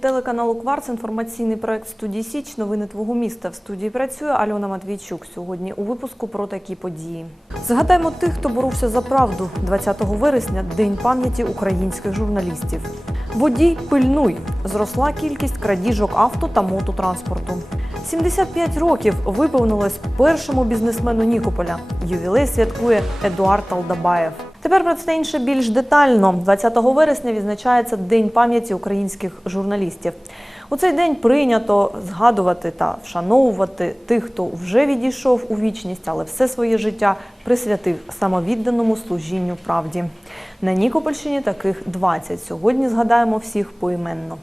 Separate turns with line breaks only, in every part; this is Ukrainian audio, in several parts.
телеканалу Кварц, інформаційний проект студії Січ. Новини твого міста. В студії працює Альона Матвійчук. Сьогодні у випуску про такі події. Згадаємо тих, хто боровся за правду. 20 вересня День пам'яті українських журналістів. Водій пильнуй. Зросла кількість крадіжок авто та мототранспорту. 75 років виповнилось першому бізнесмену Нікополя. Ювілей святкує Едуард Талдабаєв. Тепер про це інше більш детально. 20 вересня відзначається День пам'яті українських журналістів. У цей день прийнято згадувати та вшановувати тих, хто вже відійшов у вічність, але все своє життя присвятив самовідданому служінню правді. На Нікопольщині таких 20. Сьогодні згадаємо всіх поіменно.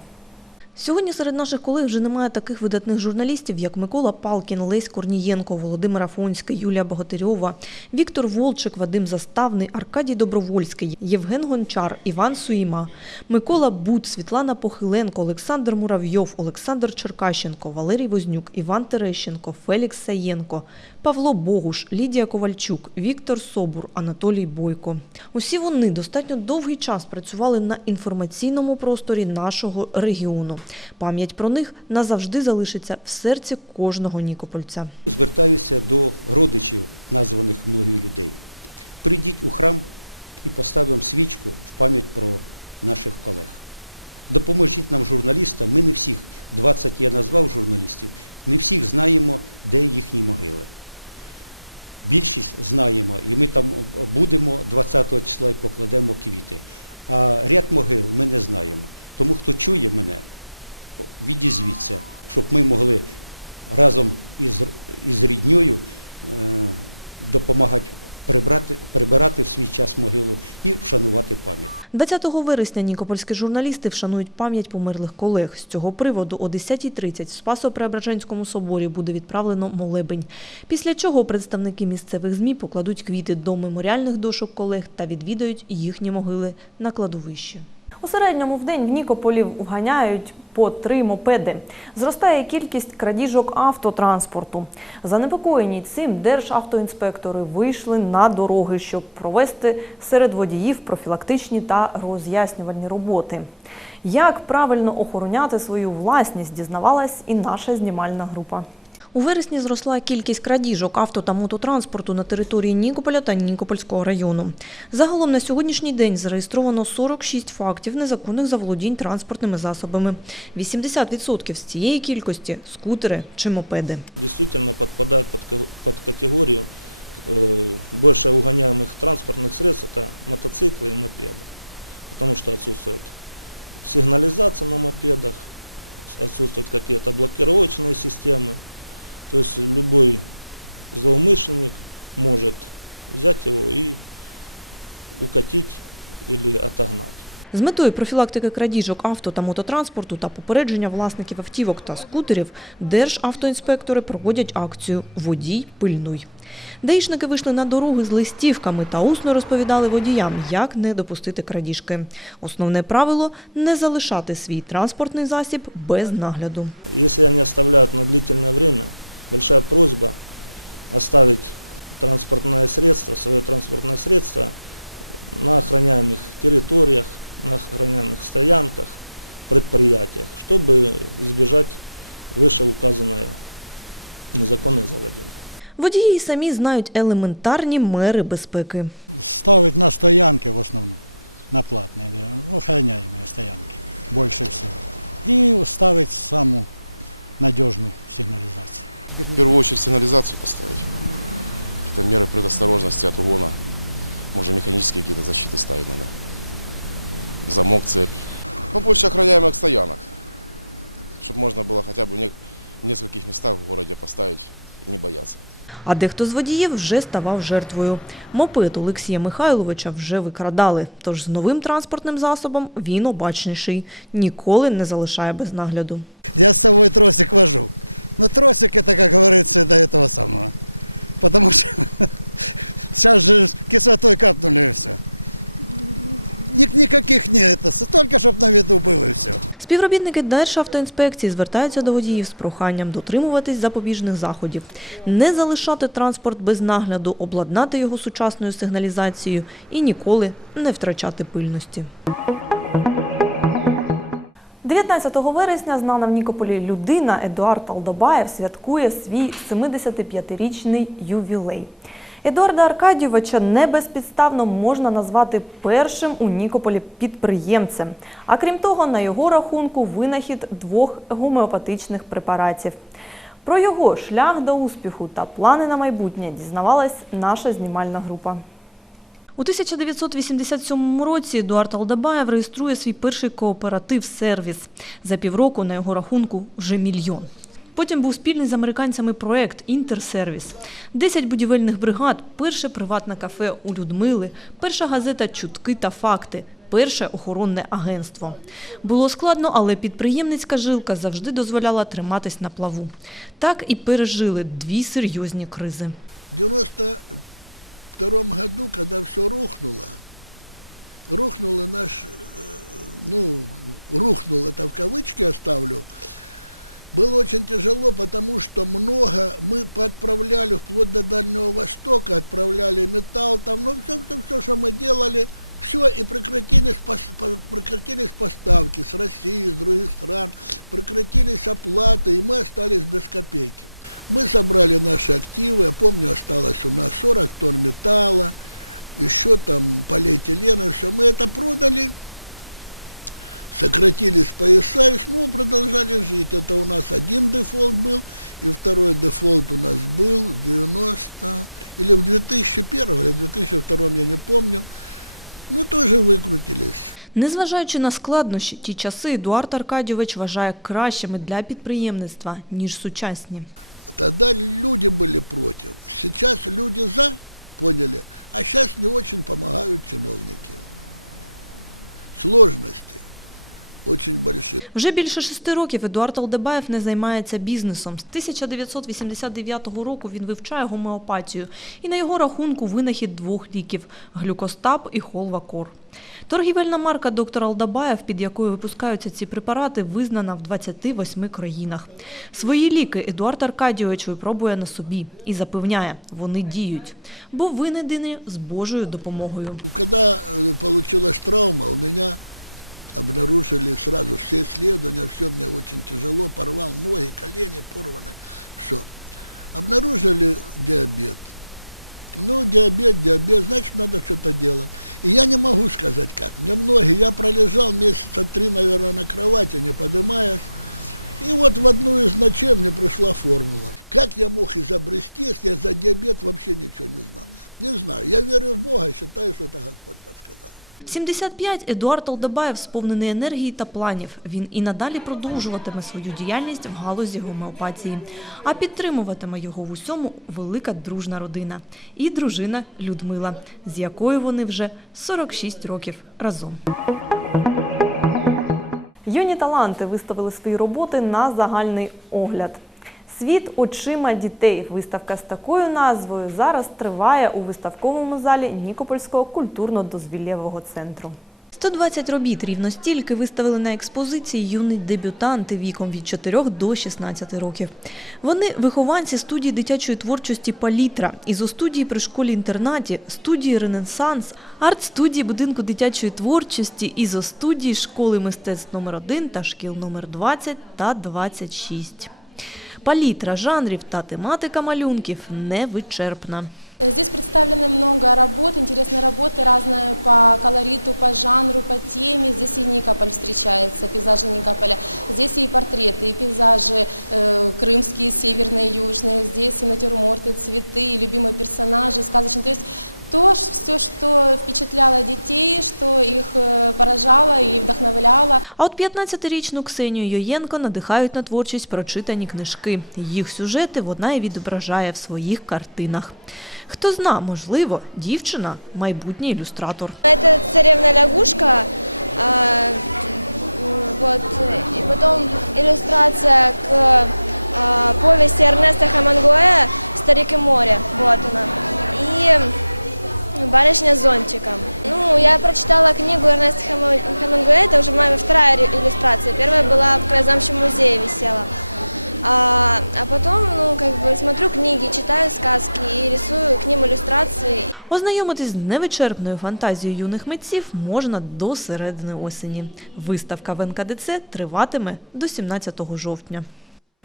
Сьогодні серед наших колег вже немає таких видатних журналістів, як Микола Палкін, Лесь Корнієнко, Володимир Афонський, Юлія Богатирьова, Віктор Волчик, Вадим Заставний, Аркадій Добровольський, Євген Гончар, Іван Суїма, Микола Бут, Світлана Похиленко, Олександр Муравйов, Олександр Черкащенко, Валерій Вознюк, Іван Терещенко, Фелікс Саєнко, Павло Богуш, Лідія Ковальчук, Віктор Собур, Анатолій Бойко. Усі вони достатньо довгий час працювали на інформаційному просторі нашого регіону. Пам'ять про них назавжди залишиться в серці кожного нікопольця.
Звертаюся до родичів названих мною людей. Прийдіть у храм і поставимо свічку в пам'ять про наших колег. Допоможіть нам, журналістам. Ми не всіх, 20 я назвав журналістів, не всіх знаємо, де їхні могили. Більшість знаємо, і ми там будемо 20 числа і покладемо квіти. А ряд могил ми не знаємо. Тому хто чує мене, відізвіться, щоб ми могли разом із, із рідньою е, допомагати прибрати, прибирати в свій час могилу і вшанувати пам'ять.
20 вересня нікопольські журналісти вшанують пам'ять померлих колег. З цього приводу о 10.30 в Спасо-Преображенському соборі буде відправлено молебень. Після чого представники місцевих ЗМІ покладуть квіти до меморіальних дошок колег та відвідають їхні могили на кладовищі. У середньому в день в Нікополі вганяють по три мопеди. Зростає кількість крадіжок автотранспорту. Занепокоєні цим державтоінспектори вийшли на дороги, щоб провести серед водіїв профілактичні та роз'яснювальні роботи. Як правильно охороняти свою власність, дізнавалась і наша знімальна група. У вересні зросла кількість крадіжок авто та мототранспорту на території Нікополя та Нікопольського району. Загалом на сьогоднішній день зареєстровано 46 фактів незаконних заволодінь транспортними засобами. 80% з цієї кількості – скутери чи мопеди.
действительно подпадают под, ка- под категорию э, больше угоняемых транспортных средств, это мотоциклы и мопеды. Потому что отсутствует сигнализация на мопедах, отсутствуют какие-то блокировочные системы. То есть любой злоумышленник может взять его и укатить или отогнать.
З метою профілактики крадіжок авто та мототранспорту та попередження власників автівок та скутерів державтоінспектори проводять акцію «Водій пильнуй». Даїшники вийшли на дороги з листівками та усно розповідали водіям, як не допустити крадіжки. Основне правило – не залишати свій транспортний засіб без нагляду.
Если они оставляют на длительное время, большая просьба оставить транспортное средство, свое транспортное средство на охраняемых территориях, на охраняемых стоянках, предприятиях, чтобы избежать вышеуказанное незаконное завладение.
Водії й самі знають елементарні мери безпеки.
ставить на стоянки в основном, на платные, да, охраняемые стоянки, больше всего. И ставить самую надежную сигнализацию.
В первую очередь сигнализацию поставить. Это меры предосторожности от угона. Может механические какие-то защиты ставить надо. Замок, цепь. Побольше охраняемых стоянок. Чтобы можно было хотя бы в не- в нескольких местах в городе поставить и не бояться.
А дехто з водіїв вже ставав жертвою. Мопед Олексія Михайловича вже викрадали. Тож з новим транспортним засобом він обачніший. Ніколи не залишає без нагляду.
Я с собой тросик вожу. Но тросик это, как говорится, до этого самого. Потому что сейчас же кислотой капнули и все. Никаких нет, это только чтобы на виду было и все.
Співробітники Державтоінспекції звертаються до водіїв з проханням дотримуватись запобіжних заходів, не залишати транспорт без нагляду, обладнати його сучасною сигналізацією і ніколи не втрачати пильності. 19 вересня знана в Нікополі людина Едуард Алдобаєв святкує свій 75-річний ювілей. Едуарда Аркадійовича не безпідставно можна назвати першим у Нікополі підприємцем. А крім того, на його рахунку винахід двох гомеопатичних препаратів. Про його шлях до успіху та плани на майбутнє дізнавалась наша знімальна група. У 1987 році Едуард Алдабаєв реєструє свій перший кооператив сервіс. За півроку на його рахунку вже мільйон. Потім був спільний з американцями проект Інтерсервіс, 10 будівельних бригад, перше приватне кафе у Людмили, перша газета Чутки та факти. Перше охоронне агентство. Було складно, але підприємницька жилка завжди дозволяла триматись на плаву. Так і пережили дві серйозні кризи.
90 Втором году, когда все рухнуло, рухнуло наш, э, ну, рухнуло, это в кавычки оставлю, было очень тяжело, потому что много мы подправляли вплоть до Дальнего Востока, отправляли металл там, ну все, все, все что мы делали, все, и прекратились, прекратились поставки с России, с других стран, прекратились оплаты, и мы остались без копейки. Мы собрали наши активы, я помню, осталось у нас 40 тонн металла, еще там полиэтилена, все. Мы это продали, сократились пояса и снова продолжали жить. Это у нас один дефолт был, и второй дефолт у нас был в 90 или в 2001 или в 2002, я не помню. Ну, тоже выкрутились.
Незважаючи на складнощі, ті часи Едуард Аркадійович вважає кращими для підприємництва, ніж сучасні.
Тогда люди були проти. Сейчас люди за, поняли, а зараз не очень допомагають чиновники. Сложности очень большие.
Вже більше шести років Едуард Алдебаєв не займається бізнесом. З 1989 року він вивчає гомеопатію, і на його рахунку винахід двох ліків – глюкостаб і холвакор. Торгівельна марка «Доктор Алдабаєв», під якою випускаються ці препарати, визнана в 28 країнах. Свої ліки Едуард Аркадійович випробує на собі і запевняє, вони діють, бо винайдені з Божою допомогою.
Когда э, травма, у меня обнаружили сразу все исследования, все мне очень тяжело, порвал ноги, колени порваны, все. Обнаружили диабет. Ну, диабет, диабет, значит, надо что-то делать. И я не могу сказать как. Мне многие, я пролежал месяца три, наверное, на кровати, не поднимаясь. И вот в одну из ночей мне пришла формула. Как я мог изобрести, если я за диабет вообще ничего не знал? Не знаю. Я верю в Бога считаю, что это Господь подсказал.
75 Едуард Алдабаєв сповнений енергії та планів. Він і надалі продовжуватиме свою діяльність в галузі гомеопатії. А підтримуватиме його в усьому велика дружна родина. І дружина Людмила, з якою вони вже 46 років разом. Юні таланти виставили свої роботи на загальний огляд. Світ очима дітей. Виставка з такою назвою зараз триває у виставковому залі Нікопольського культурно-дозвіллєвого центру. 120 робіт рівно стільки виставили на експозиції юні дебютанти віком від 4 до 16 років. Вони вихованці студії дитячої творчості Палітра, ізо-студії при школі-інтернаті, студії Ренесанс, арт-студії будинку дитячої творчості, ізо-студії школи мистецтв номер 1 та шкіл номер 20 та 26. Палітра жанрів та тематика малюнків невичерпна.
Здесь представлено много работ, интересные работы, разные по колориту, по жанру, по теме. Здесь и Никополь встречается, пейзажи Никополя. Здесь и портреты, и пейзажи э, крымские, северные, южные. Здесь и натюрморты, цветы, и любимые персонажи, сказочные. То есть то, все, что впечатляло детей, что их э, поражало и вдохновляло.
А от 15-річну Ксенію Йоєнко надихають на творчість прочитані книжки. Їх сюжети вона і відображає в своїх картинах. Хто зна, можливо, дівчина майбутній ілюстратор.
Это царевна лягушка, а, м, вот, и потом иллюстрация к а, повести Эрнеста Хемингуэя «Старик и море», вот она, и «Барышня с зонтиком». Ну, я прочитала книгу Эрнеста Хемин- Хемингуэя, это уже моя вторая ре- иллюстрация, первая была в Краезнавчем музее висела. А, а потом, ну, как бы смотрю книги, читаю сказки и рисую к ним иллюстрации.
Ознайомитись з невичерпною фантазією юних митців можна до середини осені. Виставка в НКДЦ триватиме до 17 жовтня.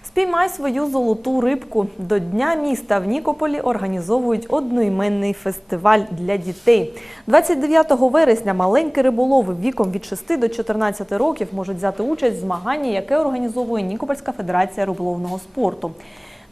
Спіймай свою золоту рибку. До Дня міста в Нікополі організовують одноіменний фестиваль для дітей. 29 вересня маленькі риболови віком від 6 до 14 років можуть взяти участь в змаганні, яке організовує Нікопольська федерація риболовного спорту.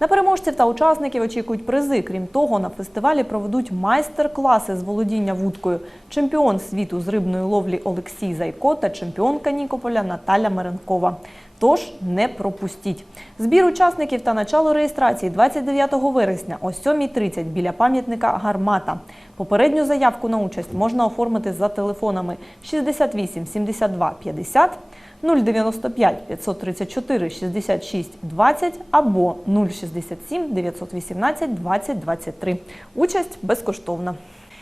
На переможців та учасників очікують призи. Крім того, на фестивалі проведуть майстер-класи з володіння вудкою. Чемпіон світу з рибної ловлі Олексій Зайко та чемпіонка Нікополя Наталя Меренкова. Тож не пропустіть. Збір учасників та начало реєстрації 29 вересня о 7.30 біля пам'ятника Гармата. Попередню заявку на участь можна оформити за телефонами 68 72 50, 095 534 66 20 або 067 918 20 23. Участь безкоштовна.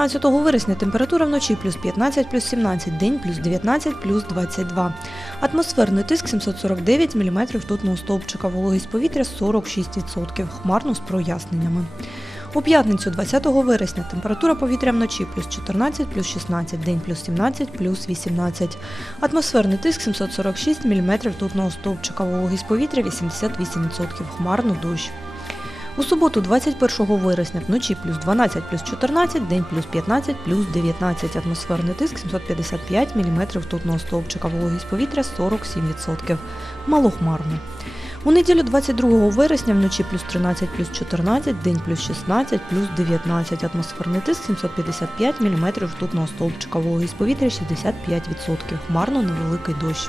15 вересня температура вночі плюс 15, плюс 17, день плюс 19, плюс 22. Атмосферний тиск 749 мм ртутного стовпчика, вологість повітря 46%, хмарно з проясненнями. У п'ятницю 20 вересня температура повітря вночі плюс 14, плюс 16, день плюс 17, плюс 18. Атмосферний тиск 746 мм ртутного стовпчика, вологість повітря 88%, хмарно дощ. У суботу, 21 вересня, вночі плюс 12, плюс 14, день плюс 15, плюс 19. Атмосферний тиск 755 мм ртутного стовпчика, вологість повітря 47%. Малохмарно. У неділю 22 вересня вночі плюс 13, плюс 14, день плюс 16, плюс 19. Атмосферний тиск 755 мм ртутного стовпчика, вологість повітря 65%. Хмарно невеликий дощ.